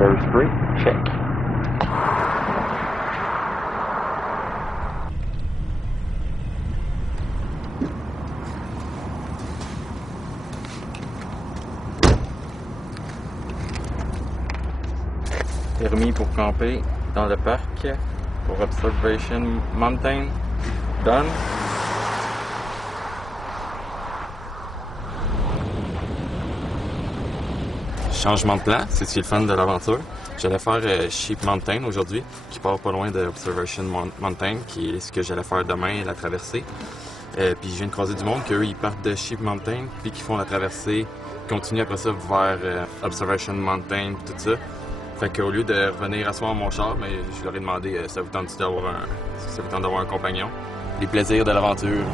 First spray, check. Permis pour camper dans le parc pour Observation Mountain. Done. Changement de plan, c'est ce qui est le fun de l'aventure. J'allais faire Sheep Mountain aujourd'hui, qui part pas loin de Observation Mountain, qui est ce que j'allais faire demain, la traversée. Puis je viens de croiser du monde qu'eux, ils partent de Sheep Mountain, puis qu'ils font la traversée, continuent après ça vers Observation Mountain, tout ça. Fait qu'au lieu de revenir asseoir mon char, mais je leur ai demandé ça vous tente d'avoir un compagnon. Les plaisirs de l'aventure.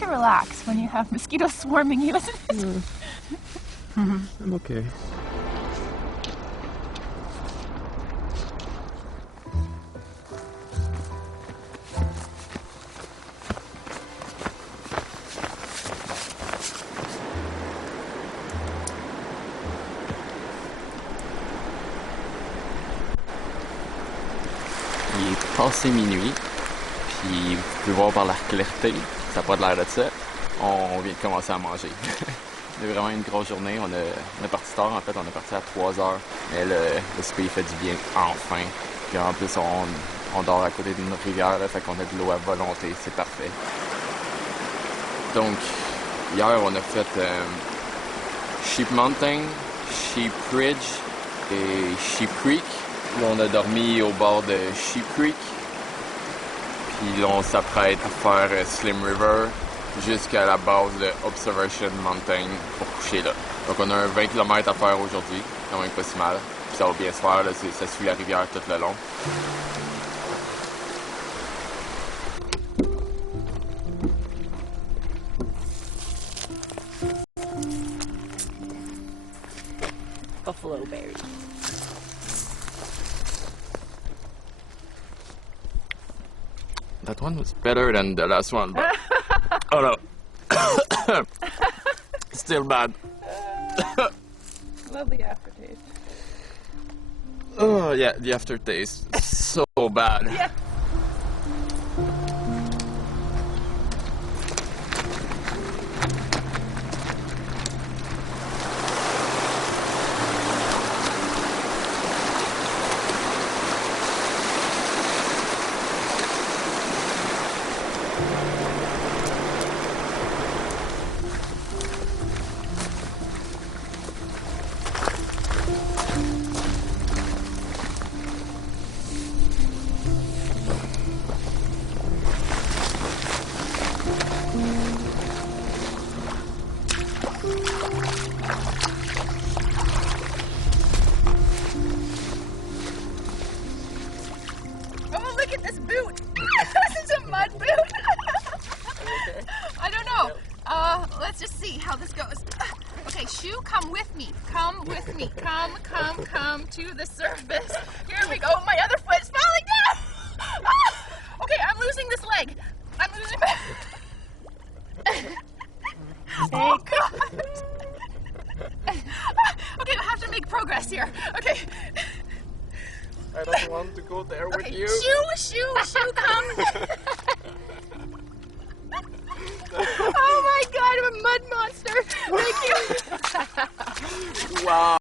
To relax when you have mosquitoes swarming you, isn't it? I'm okay. Il est passé minuit, puis vous pouvez voir par la clarté. Ça n'a pas l'air de ça. On vient de commencer à manger. C'était vraiment une grosse journée. On est parti tard, en fait. On est parti à 3 heures. Mais le souper fait du bien, enfin. Puis en plus, on dort à côté d'une rivière, là, fait qu'on a de l'eau à volonté. C'est parfait. Donc, hier, on a fait Sheep Mountain, Sheep Ridge et Sheep Creek. Là, on a dormi au bord de Sheep Creek. Puis là, on s'apprête à faire Slim River jusqu'à la base de Observation Mountain pour coucher là. Donc on a un 20 km à faire aujourd'hui, quand même pas si mal. Puis ça va bien se faire, là, ça suit la rivière tout le long. Buffalo berry. That one was better than the last one, but... Oh no. Still bad. Love the aftertaste. Oh yeah, the aftertaste. So bad. Yeah. this boot. This is a mud boot. I don't know. Let's just see how this goes. Okay, shoe, come with me. Come with me. Come to the surface. Here we go. My other foot's falling down. Okay, I'm losing this leg. I'm losing my... Oh, God. Okay, I have to make progress here. Okay. I don't want to go there with you. Shoe, come. Oh my God, I'm a mud monster. Thank you. Wow.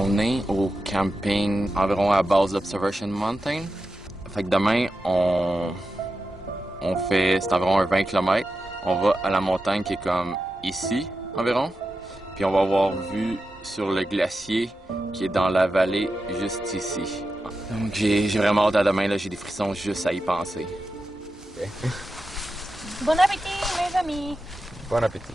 On est au camping environ à base d'Observation Mountain. Fait que demain, on fait, c'est environ un 20 km. On va à la montagne qui est comme ici environ. Puis on va avoir vue sur le glacier qui est dans la vallée juste ici. Donc j'ai vraiment hâte à demain, là, j'ai des frissons juste à y penser. Okay. Bon appétit, mes amis. Bon appétit.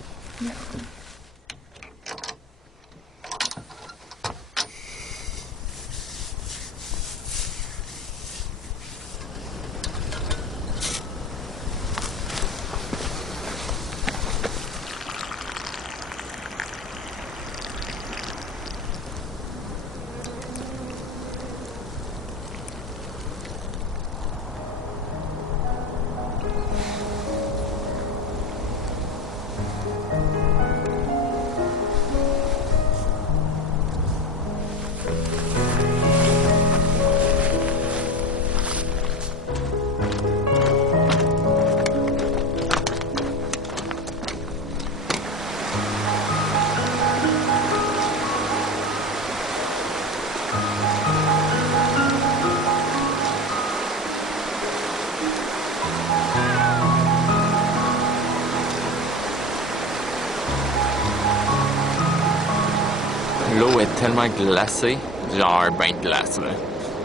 L'eau est tellement glacée, genre un bain de glace, là.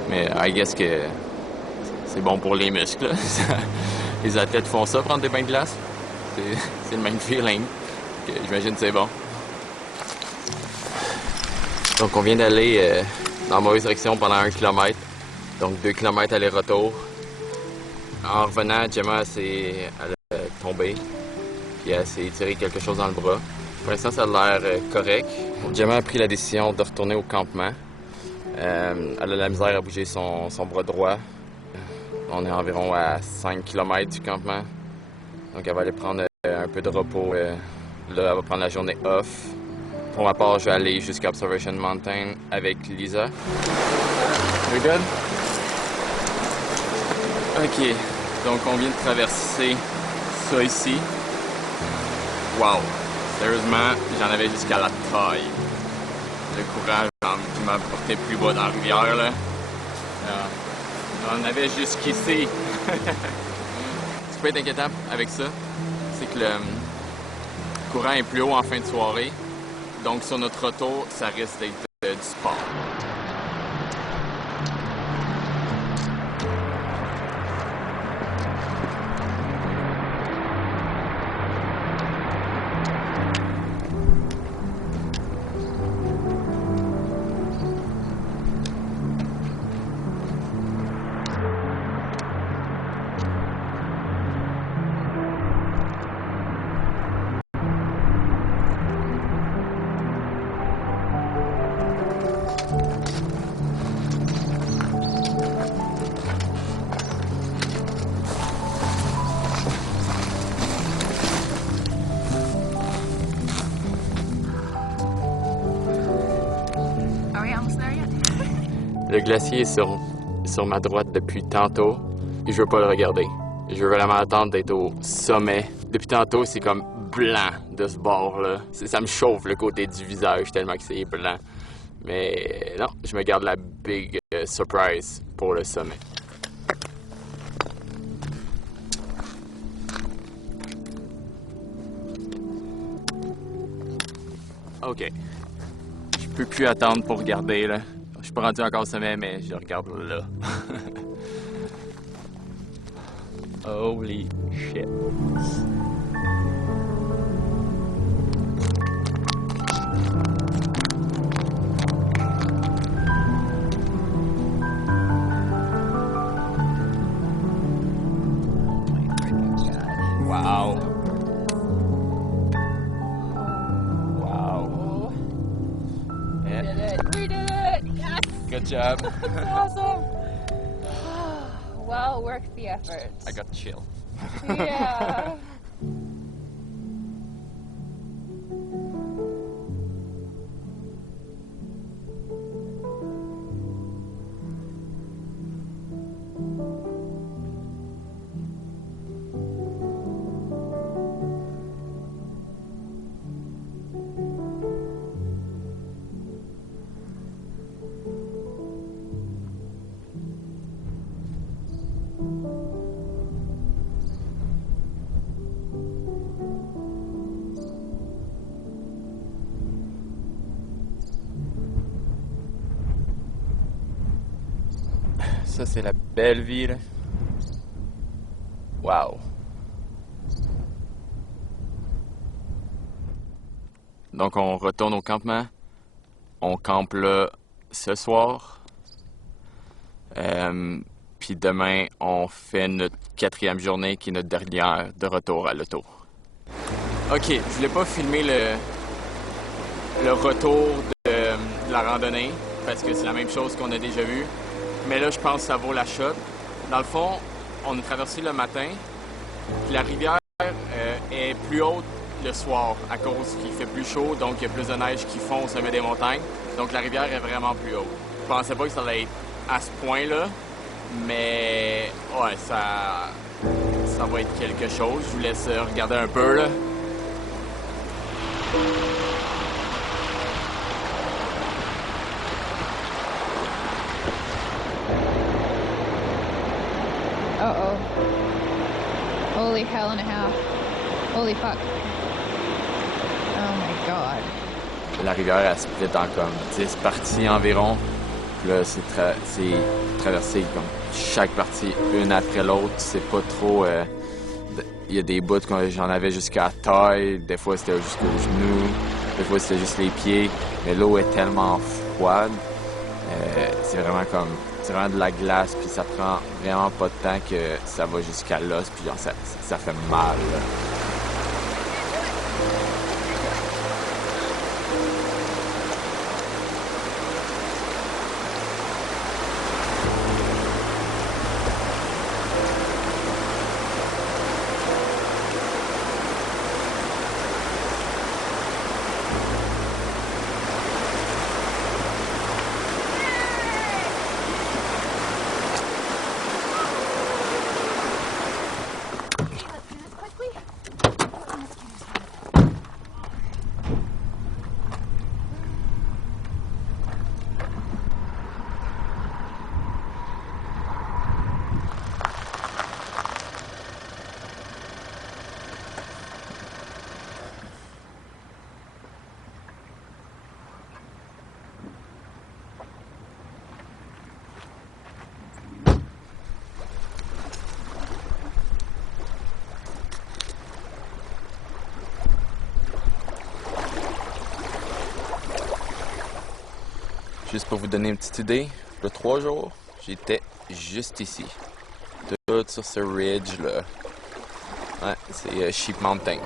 Mais I guess que c'est bon pour les muscles, là. Les athlètes font ça, prendre des bains de glace. C'est le même feeling. J'imagine que c'est bon. Donc on vient d'aller dans la mauvaise direction pendant 1 km. Donc 2 km aller-retour. En revenant, Gemma elle a tombé. Puis elle s'est tiré quelque chose dans le bras. Pour l'instant, ça a l'air correct. Gemma a pris la décision de retourner au campement. Elle a la misère à bouger son bras droit. On est environ à 5 km du campement. Donc elle va aller prendre un peu de repos. Là, elle va prendre la journée off. Pour ma part, je vais aller jusqu'à Observation Mountain avec Lisa. We good? OK. Donc on vient de traverser ça ici. Wow! Sérieusement, j'en avais jusqu'à la taille. Le courage qui m'a porté plus bas dans la rivière, là. J'en avais jusqu'ici. Ce qui peut être inquiétant avec ça, c'est que le courant est plus haut en fin de soirée. Donc sur notre retour, ça risque d'être du sport. Le glacier est sur ma droite depuis tantôt et je veux pas le regarder. Je veux vraiment attendre d'être au sommet. Depuis tantôt, c'est comme blanc de ce bord-là. Ça me chauffe le côté du visage tellement que c'est blanc. Mais non, je me garde la big surprise pour le sommet. OK. Je peux plus attendre pour regarder, là. Je suis pas rendu encore au sommet, mais je regarde là. Holy shit. Wow. Wow. Yeah. We did it! We did it! Yes! Good job. Awesome! Well worth the effort. I got chill. Yeah. Ça, c'est la belle ville. Wow. Donc, on retourne au campement. On campe là ce soir. Puis demain, on fait notre 4e journée qui est notre dernière de retour à l'auto. OK, je voulais pas filmer le retour de la randonnée parce que c'est la même chose qu'on a déjà vu. Mais là, je pense que ça vaut la shot. Dans le fond, on a traversé le matin. Puis la rivière est plus haute le soir à cause qu'il fait plus chaud, donc il y a plus de neige qui fond au sommet des montagnes. Donc la rivière est vraiment plus haute. Je pensais pas que ça allait être à ce point-là, mais ouais, ça va être quelque chose. Je vous laisse regarder un peu là. Uh-oh. Holy hell and a half. Holy fuck. Oh my god. La rivière, elle split en comme 10 parties environ. Puis là, c'est traversé comme chaque partie, une après l'autre. C'est pas trop... Il y a des bouts que j'en avais jusqu'à la taille. Des fois, c'était jusqu'aux genoux. Des fois, c'était juste les pieds. Mais l'eau est tellement froide. C'est vraiment comme... C'est vraiment de la glace, puis ça prend vraiment pas de temps que ça va jusqu'à l'os, puis genre, ça fait mal, là. Juste pour vous donner une petite idée, le 3 jours, j'étais juste ici. Tout sur ce ridge-là. Ouais, c'est Sheep Mountain.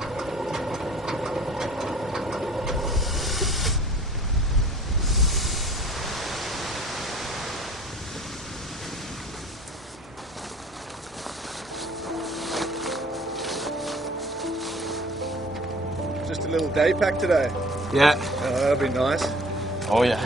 Just a little day pack today. Yeah. Oh, that'll be nice. Oh yeah.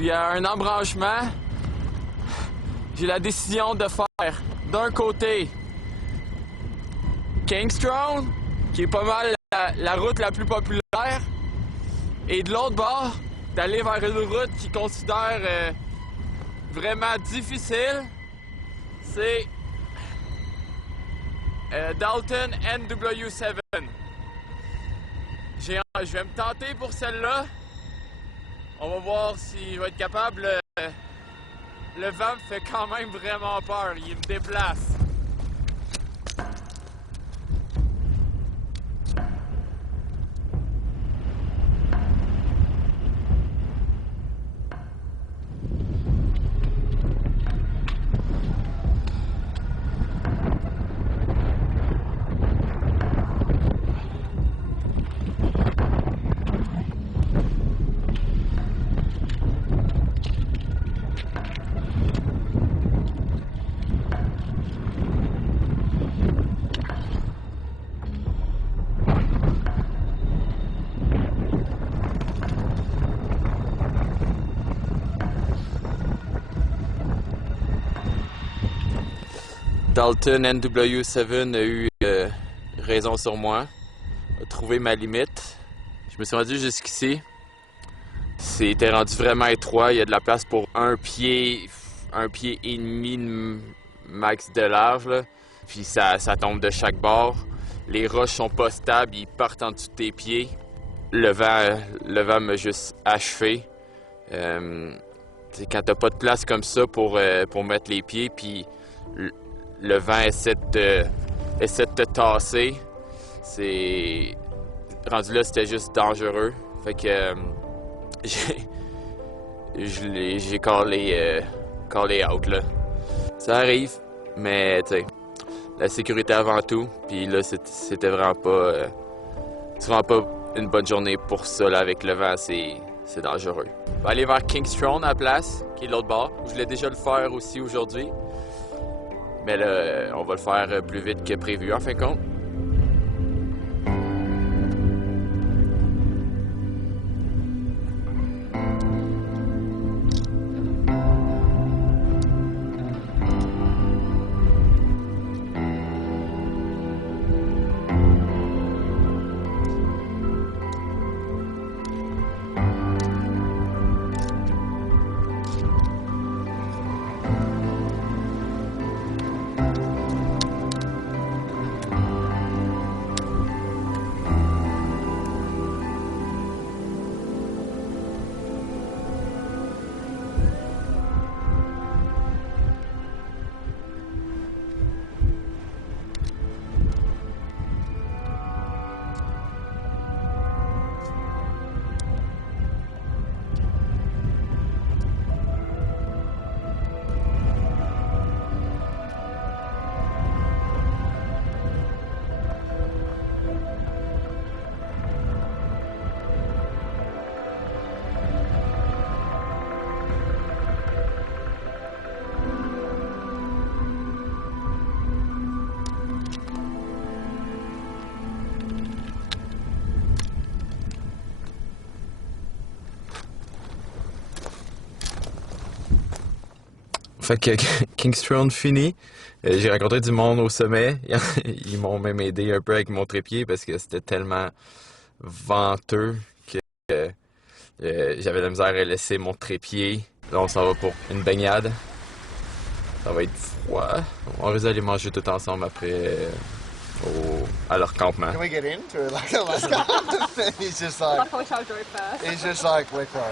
suis à un embranchement. J'ai la décision de faire d'un côté Kingstone, qui est pas mal la route la plus populaire, et de l'autre bord, d'aller vers une route qu'ils considèrent vraiment difficile. C'est Dalton NW7. Je vais me tenter pour celle-là. On va voir si je vais être capable. Le vent me fait quand même vraiment peur. Il me déplace. Dalton NW7 a eu raison sur moi, a trouvé ma limite. Je me suis rendu jusqu'ici. C'était rendu vraiment étroit. Il y a de la place pour un pied et demi de max de large, là. Puis ça tombe de chaque bord. Les roches sont pas stables, ils partent en dessous de tes pieds. Le vent m'a juste achevé. Quand t'as pas de place comme ça pour mettre les pieds, puis le vent essaie de te tasser. C'est rendu là, c'était juste dangereux. Fait que j'ai callé out là. Ça arrive, mais tu sais, la sécurité avant tout. Puis là, c'était vraiment pas une bonne journée pour ça là, avec le vent. C'est dangereux. On va aller vers Kingstone à la place, qui est l'autre bord. Je voulais déjà le faire aussi aujourd'hui. Mais là, on va le faire plus vite que prévu, en fin de compte. Fait que Kingstone fini. J'ai rencontré du monde au sommet. Ils m'ont même aidé un peu avec mon trépied parce que c'était tellement venteux que j'avais de la misère à laisser mon trépied. Là, on s'en va pour une baignade. Ça va être froid. On risque d'aller manger tout ensemble après à leur campement. Can we get into it like Alaska? He's just like... I wish I drove first. He's just like, we're closed.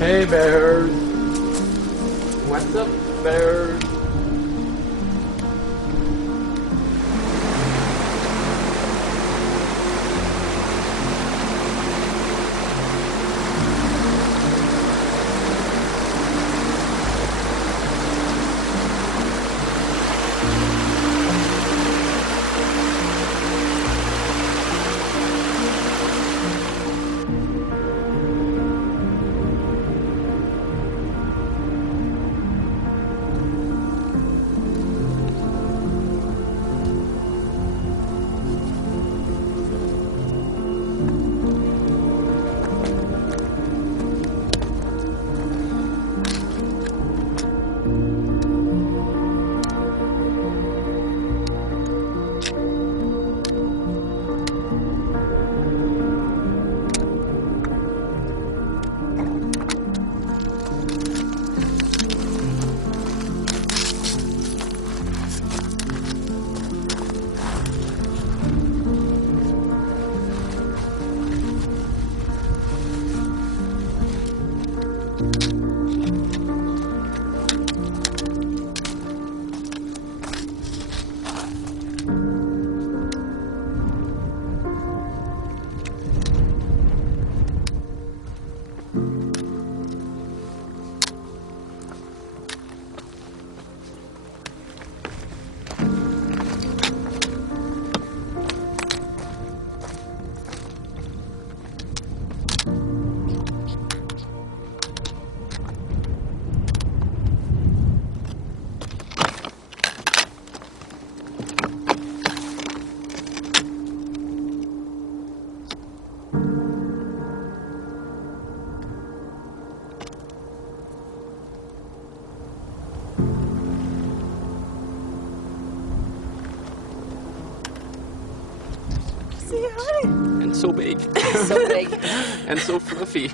Hey bears! What's up, bears? And so big. So big. And so fluffy.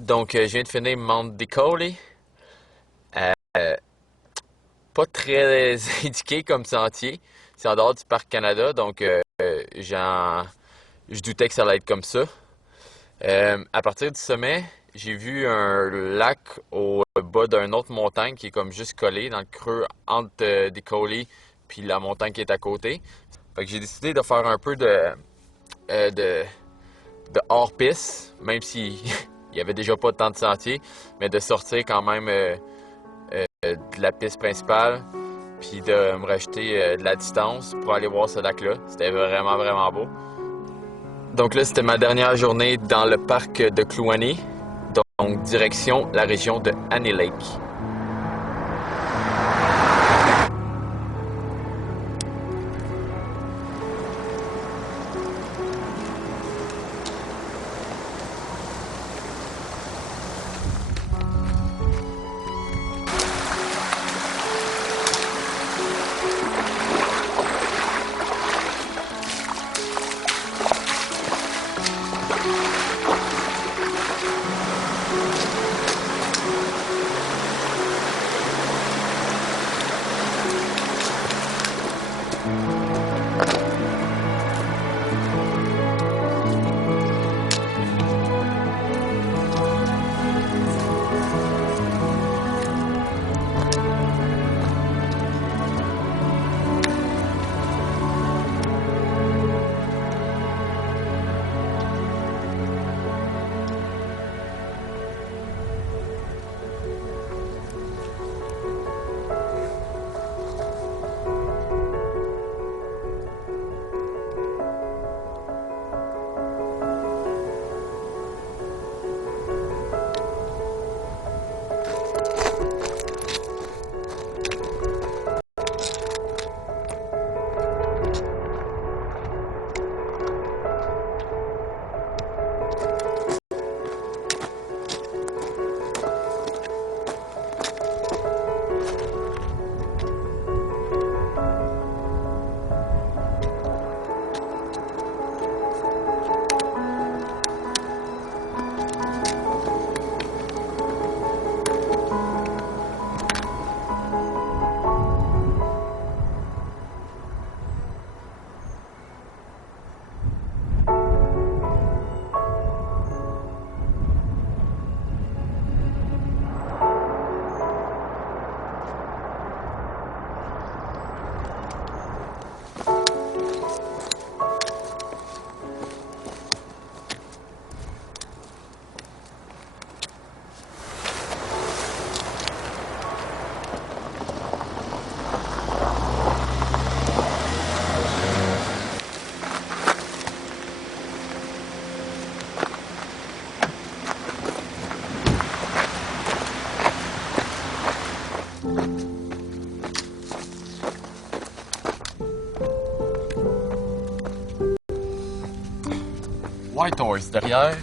Donc, je viens de finir Mount Decoeli. Pas très indiqué comme sentier. C'est en dehors du Parc Canada, donc je doutais que ça allait être comme ça. À partir du sommet, j'ai vu un lac au bas d'une autre montagne qui est comme juste collé dans le creux entre Decoeli puis la montagne qui est à côté. Fait que j'ai décidé de faire un peu de hors-piste, même si il n'y avait déjà pas tant de sentiers, mais de sortir quand même de la piste principale, puis de me rajouter de la distance pour aller voir ce lac-là. C'était vraiment, vraiment beau. Donc là, c'était ma dernière journée dans le parc de Kluane, donc direction la région de Alpine Lakes. Whitehorse derrière.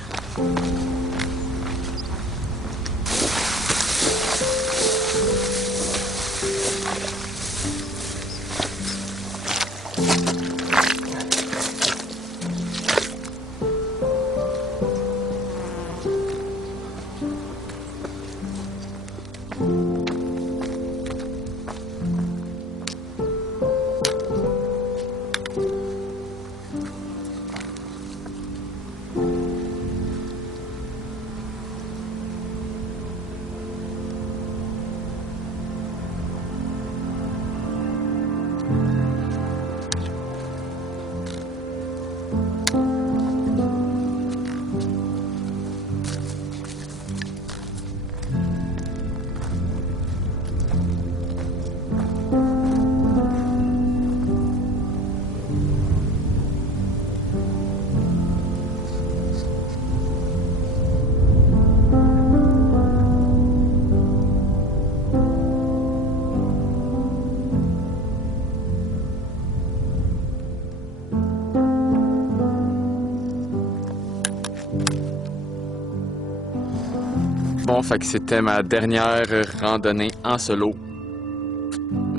Bon, fait que c'était ma dernière randonnée en solo.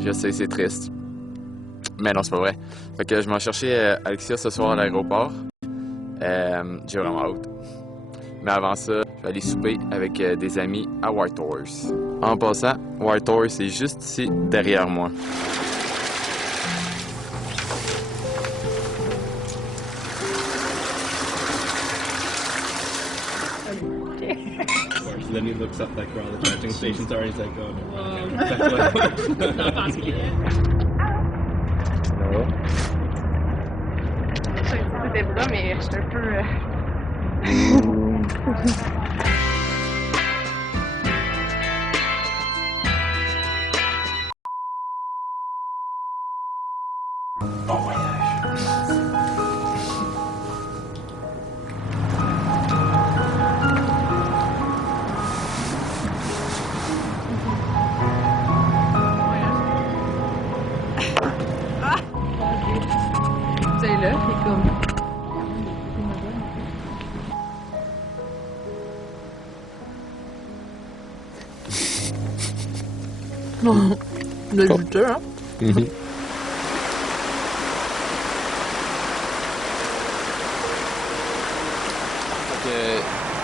Je sais, c'est triste. Mais non, c'est pas vrai. Fait que je m'en cherchais Alexia ce soir à l'aéroport. J'ai vraiment hâte. Mais avant ça, je vais aller souper avec des amis à Whitehorse. En passant, Whitehorse est juste ici, derrière moi. Then he looks up like where all the charging stations are. He's like, oh no. Not possible. C'était là, mais j'étais un peu. Bon voyage. Là, c'est comme. Le juteux, hein?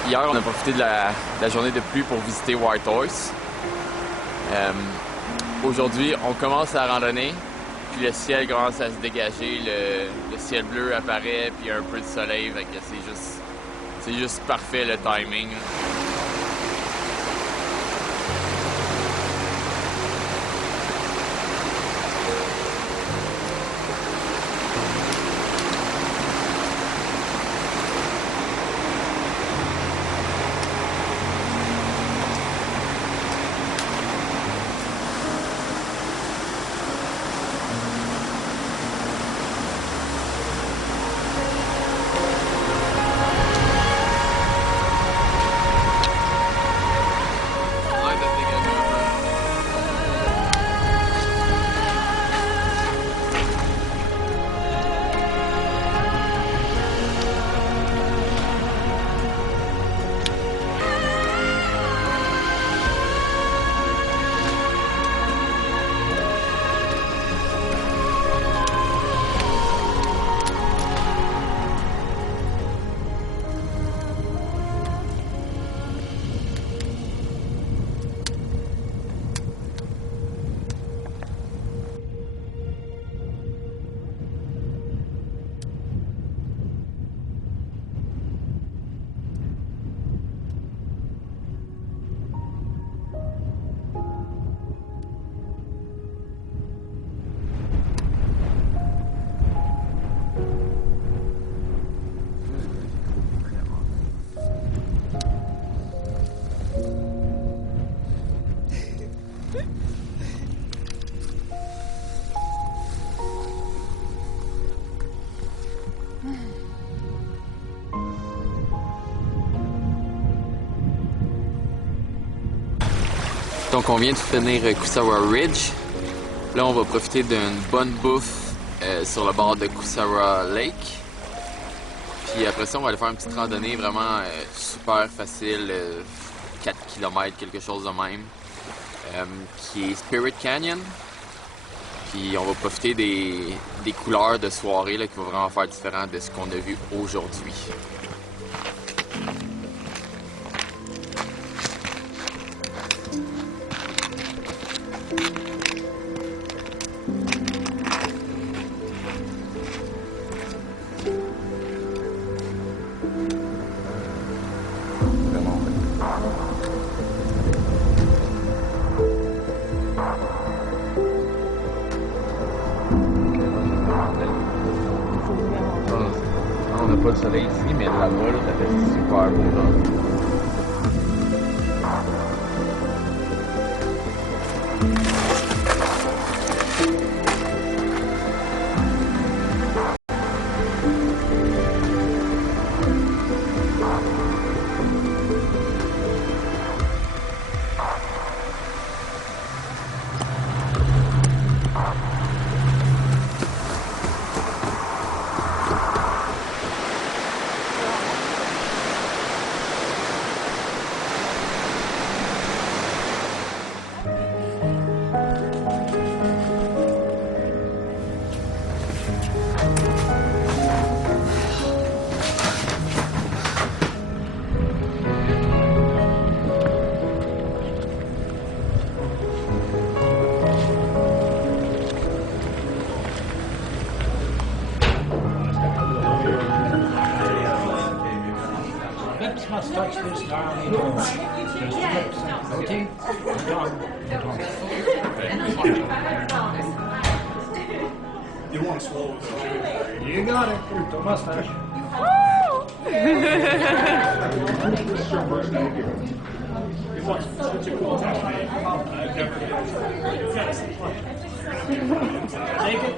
Hier, on a profité de la journée de pluie pour visiter Whitehorse. Aujourd'hui, on commence la randonnée. Puis le ciel commence à se dégager, le ciel bleu apparaît, puis un peu de soleil, fait que c'est juste parfait le timing. Donc on vient de finir Kusawa Ridge. Là on va profiter d'une bonne bouffe sur le bord de Kusawa Lake. Puis après ça, on va aller faire une petite randonnée vraiment super facile, 4 km, quelque chose de même, qui est Spirit Canyon. Puis on va profiter des couleurs de soirée là, qui vont vraiment faire différent de ce qu'on a vu aujourd'hui. On n'a pas le soleil ici, mais là-bas, ça fait super beau. Là. Must touch this darling door. Just lips. Okay? Done. You want to swallow it? You got it. The mustache. It was such a cool technique. I've never Take it.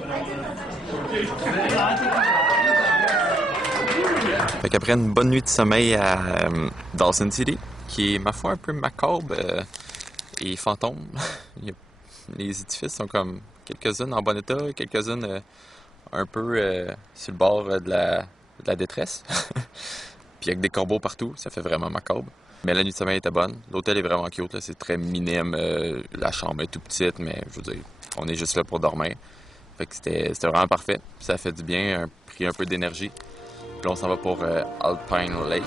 Fait qu'après une bonne nuit de sommeil à Dalton City, qui est ma foi un peu macabre et fantôme, les édifices sont comme quelques-unes en bon état, quelques-unes un peu sur le bord de la détresse. Puis avec des corbeaux partout, ça fait vraiment macabre. Mais la nuit de sommeil était bonne. L'hôtel est vraiment cute, là, c'est très minime. La chambre est tout petite, mais je veux dire, on est juste là pour dormir. Fait que c'était vraiment parfait. Ça fait du bien, pris un peu d'énergie. Puis là, on s'en va pour Alpine Lakes.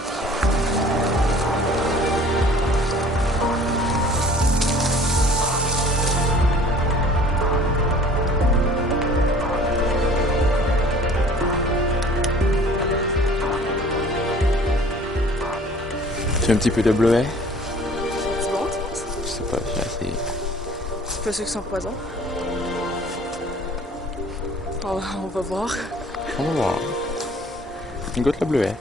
J'ai un petit peu de bleuet. C'est bon? Je sais pas, j'ai essayé. C'est pas ceux qui sont poison. On va voir. On va voir. Une goutte le bleuet.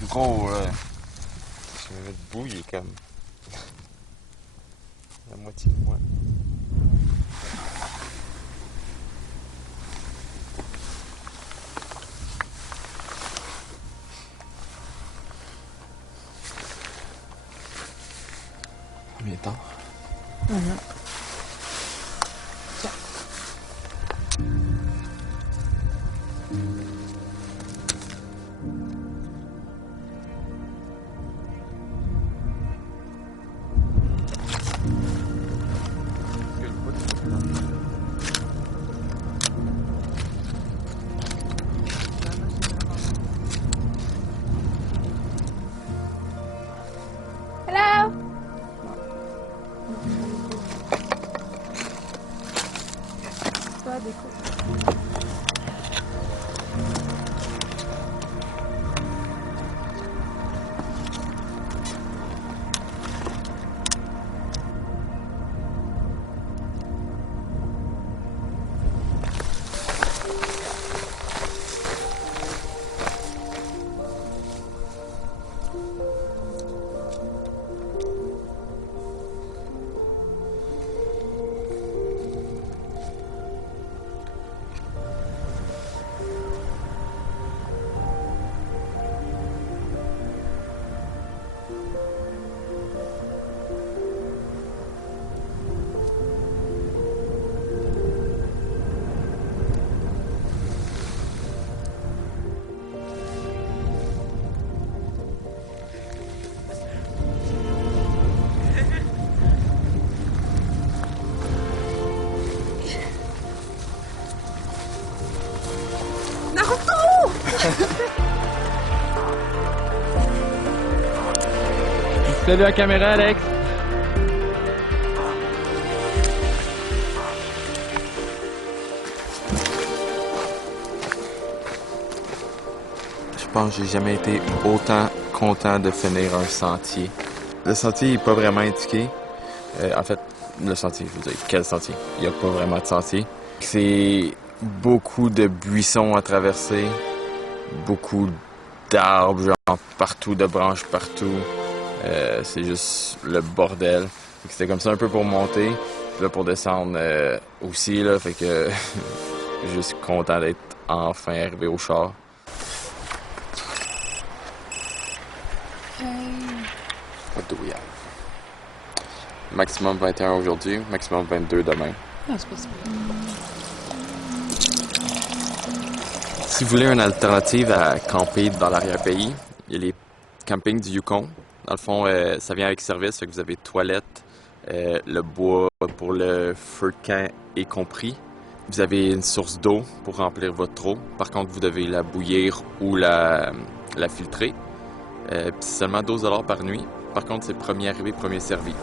Il est gros, là. Je me mets debout, il est comme la moitié de moi. Combien de temps? Hello. Pas des coups. Salut à la caméra, Alex. Je pense que j'ai jamais été autant content de finir un sentier. Le sentier n'est pas vraiment indiqué. En fait, le sentier, je veux dire, quel sentier? Il n'y a pas vraiment de sentier. C'est beaucoup de buissons à traverser, beaucoup d'arbres, genre partout, de branches partout. C'est juste le bordel. C'était comme ça un peu pour monter, puis là pour descendre aussi, là, fait que je suis juste content d'être enfin arrivé au char. What do we have? Maximum 21 aujourd'hui, maximum 22 demain. Ah, c'est pas si bien. Si vous voulez une alternative à camper dans l'arrière-pays, il y a les campings du YUKON. Dans le fond, ça vient avec service, fait que vous avez toilettes, le bois pour le feu de camp est compris. Vous avez une source d'eau pour remplir votre eau. Par contre, vous devez la bouillir ou la filtrer. Puis c'est seulement 12 $ par nuit. Par contre, c'est premier arrivé, premier servi.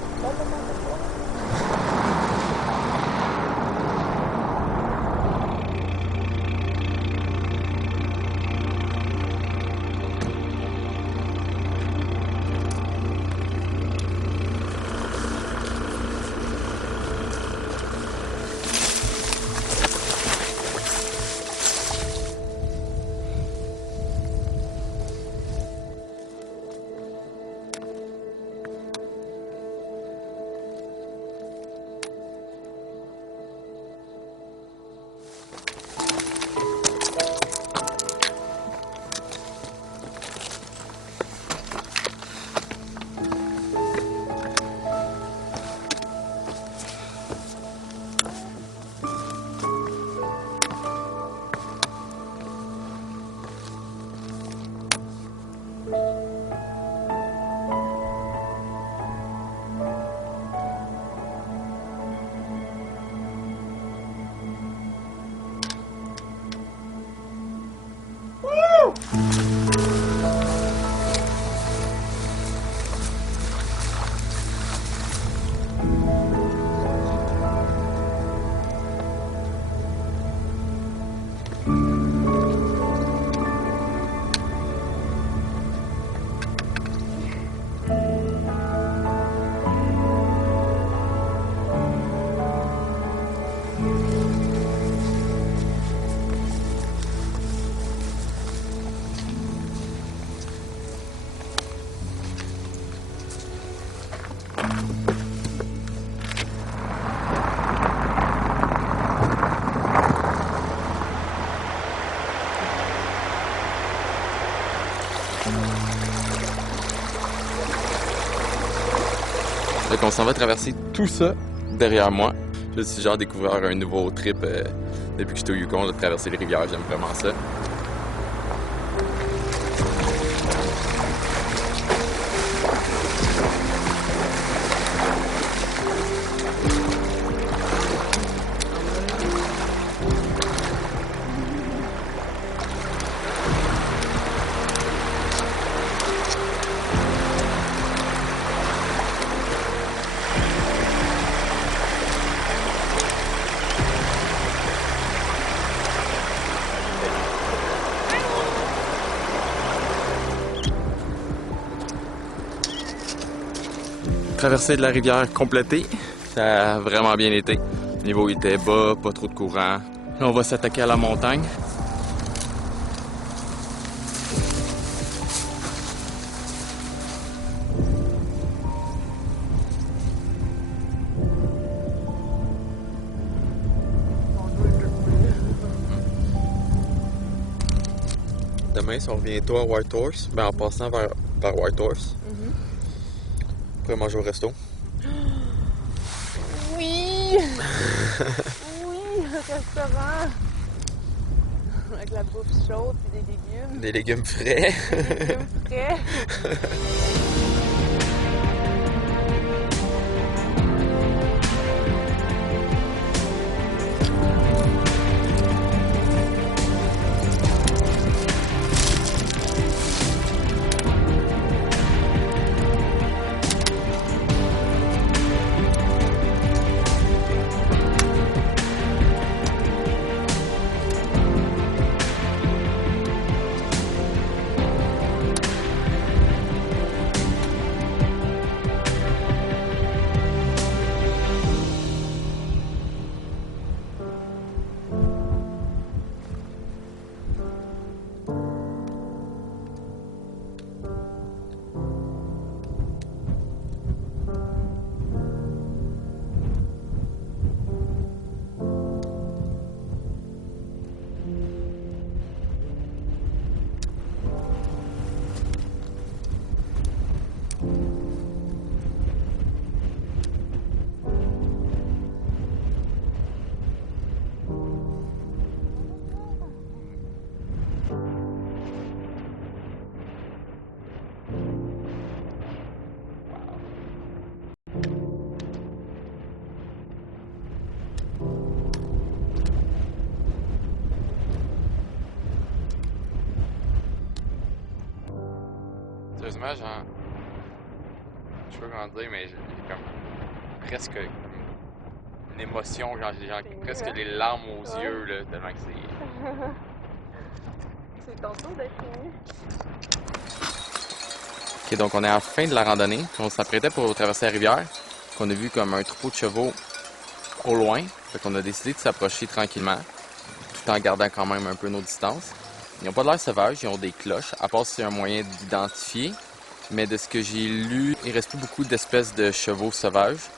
Donc on s'en va traverser tout ça derrière moi. Je suis genre découvert un nouveau trip depuis que j'étais au Yukon, de traverser les rivières, j'aime vraiment ça. Traversée de la rivière complétée, ça a vraiment bien été. Le niveau était bas, pas trop de courant. Là, on va s'attaquer à la montagne. Demain, si on revient tôt à Whitehorse, ben en passant vers Whitehorse. On pourrait manger au resto. Oui! Oui, le restaurant! Avec la bouffe chaude et des légumes. Des légumes frais. Des légumes frais. quasiment genre... Je sais pas comment dire, mais j'ai comme presque une émotion, genre j'ai genre presque les larmes aux yeux, là, tellement que c'est... C'est ton tour d'être ému. Ok, donc on est à la fin de la randonnée, puis on s'apprêtait pour traverser la rivière, qu'on a vu comme un troupeau de chevaux au loin, fait qu'on a décidé de s'approcher tranquillement, tout en gardant quand même un peu nos distances. Ils n'ont pas de l'air sauvages, ils ont des cloches, à part si c'est un moyen d'identifier, mais de ce que j'ai lu, il reste plus beaucoup d'espèces de chevaux sauvages,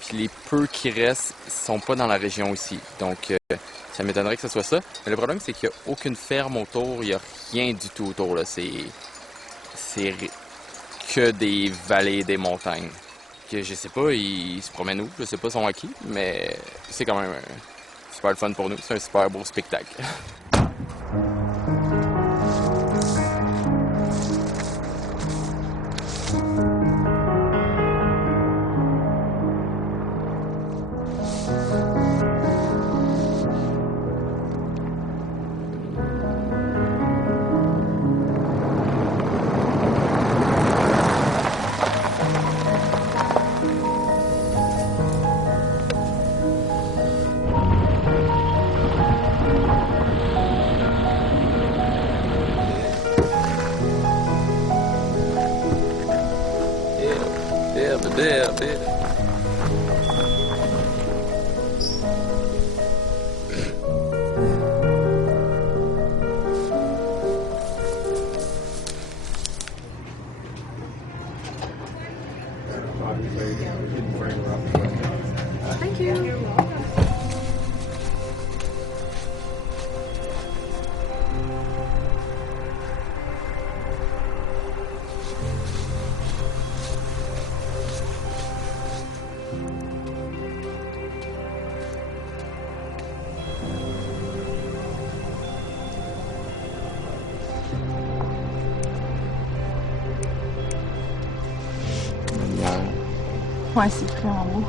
puis les peu qui restent sont pas dans la région ici, donc ça m'étonnerait que ce soit ça. Mais le problème, c'est qu'il n'y a aucune ferme autour, il n'y a rien du tout autour, là, c'est que des vallées et des montagnes. Que je sais pas, ils se promènent où, je sais pas sont à qui, mais c'est quand même super le fun pour nous. C'est un super beau spectacle. Thank you. Ouais, c'est vraiment beau.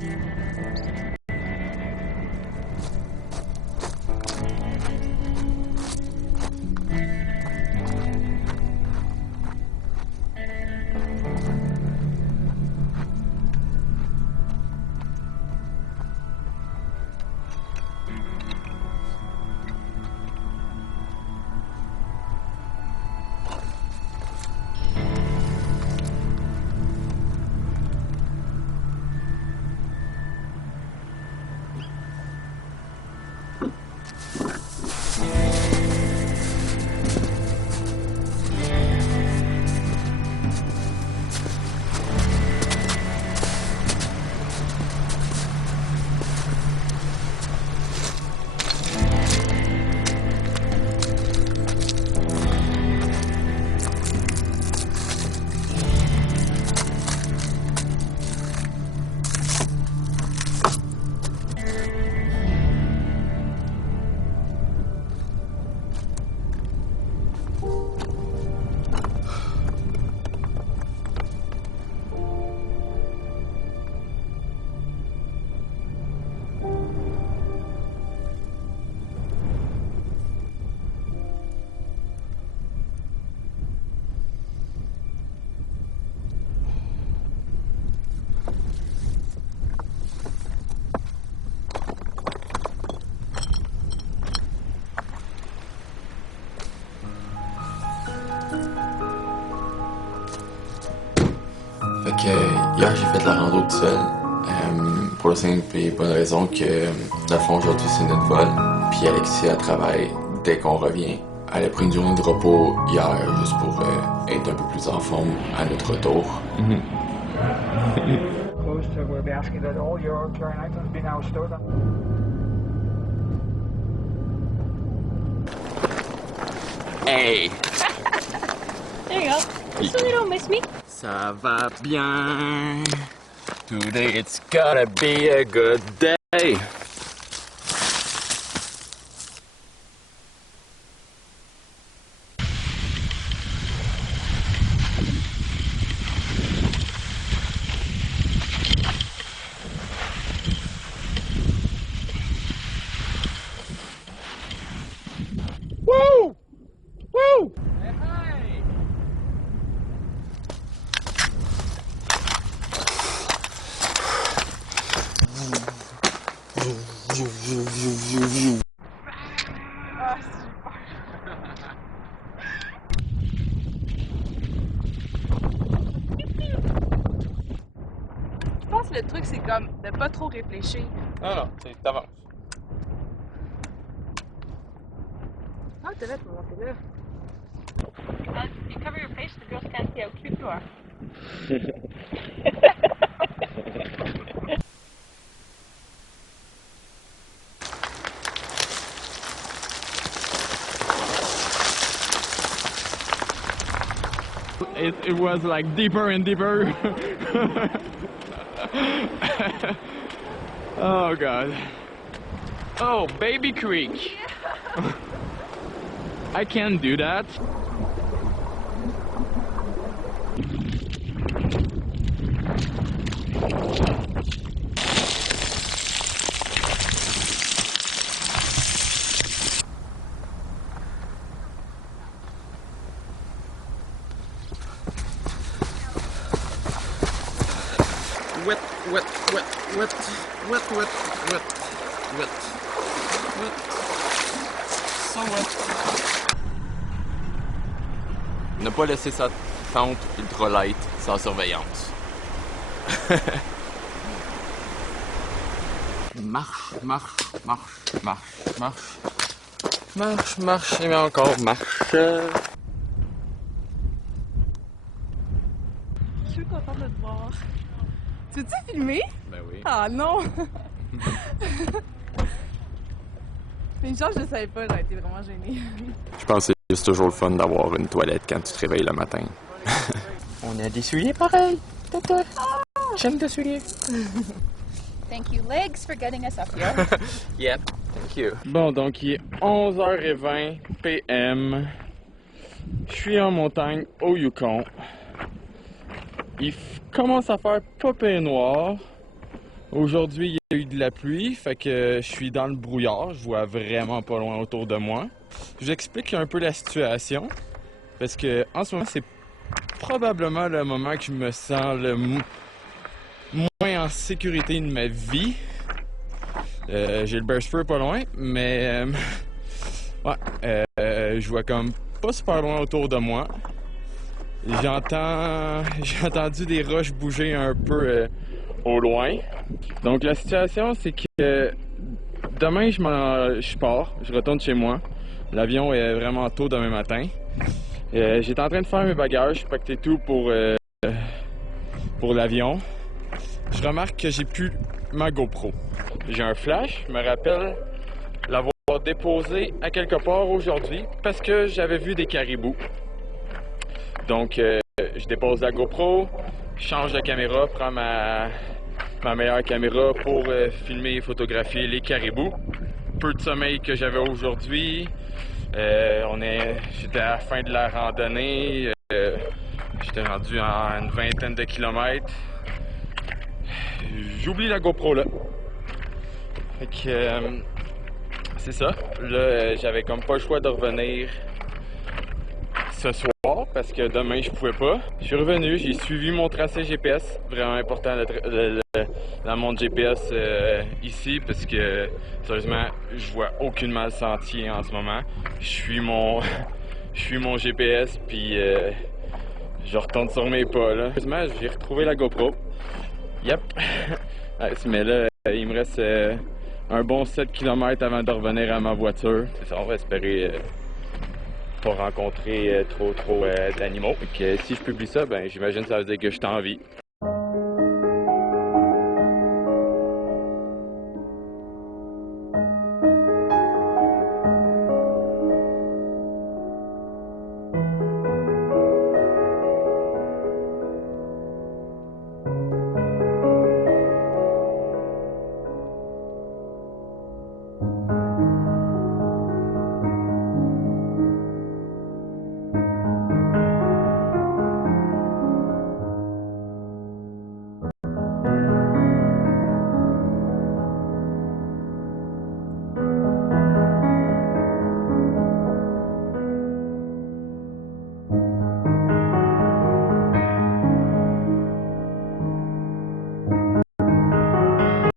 Fait que hier j'ai fait la rando tout seul, pour la simple et bonne raison que dans le fond aujourd'hui c'est notre vol, puis Alexis elle travaille dès qu'on revient. Elle a pris une journée de repos hier juste pour être un peu plus en forme à notre retour. Close to we'll be asking that all your clearing items be now stored. Hey! There you go. Just so you don't miss me. Ça va bien. Today it's gonna be a good day. Woo! Woo! Je pense que le truc, c'est comme de pas trop réfléchir. Non, t'avances. Ah, t'es là, pour monter là. If you cover your face, the girls can't see how cute you are. It was like deeper and deeper. Oh god. Oh, Baby Creek. Yeah. I can't do that. Wet, wet, wet, wet, wet, wet, wet, wet, wet, so wet. Ne pas laisser sa tente ultralight sans surveillance. Marche, marche, marche, marche, marche. Marche, marche, et encore marche. Je suis contente de te voir. Tu veux-tu filmer? Ben oui. Ah non! Mais genre, je le savais pas, j'aurais été vraiment gênée. Je pense que c'est toujours le fun d'avoir une toilette quand tu te réveilles le matin. On a des souliers pareils. Tata. J'aime tes souliers. Thank you, legs, for getting us up here. Yep, thank you. Bon, donc il est 11h20 PM. Je suis en montagne au Yukon. Il commence à faire pas pire noir. Aujourd'hui, il y a eu de la pluie, fait que je suis dans le brouillard, je vois vraiment pas loin autour de moi. Je vous explique un peu la situation, parce que en ce moment, c'est probablement le moment que je me sens le moins en sécurité de ma vie. J'ai le burst fur pas loin, mais ouais, je vois comme pas super loin autour de moi. J'ai entendu des roches bouger un peu au loin. Donc la situation, c'est que demain je pars, je retourne chez moi. L'avion est vraiment tôt demain matin. J'étais en train de faire mes bagages, pacter tout pour l'avion. Je remarque que j'ai plus ma GoPro. J'ai un flash, je me rappelle l'avoir déposé à quelque part aujourd'hui parce que j'avais vu des caribous. Donc je dépose la GoPro, je change de caméra, prends ma meilleure caméra pour filmer et photographier les caribous. Peu de sommeil que j'avais aujourd'hui. J'étais à la fin de la randonnée. J'étais rendu à une vingtaine de kilomètres. J'oublie la GoPro là. Fait que c'est ça. Là, j'avais comme pas le choix de revenir ce soir parce que demain je pouvais pas. Je suis revenu, j'ai suivi mon tracé GPS. Vraiment important la montre GPS ici parce que sérieusement je vois aucunement le sentier en ce moment. Je suis mon GPS puis je retourne sur mes pas là. Heureusement j'ai retrouvé la GoPro. Yep. Mais là il me reste un bon 7 km avant de revenir à ma voiture. C'est ça, on va espérer pas rencontrer trop d'animaux. Et que si je publie ça, ben j'imagine que ça veut dire que je suis en vie.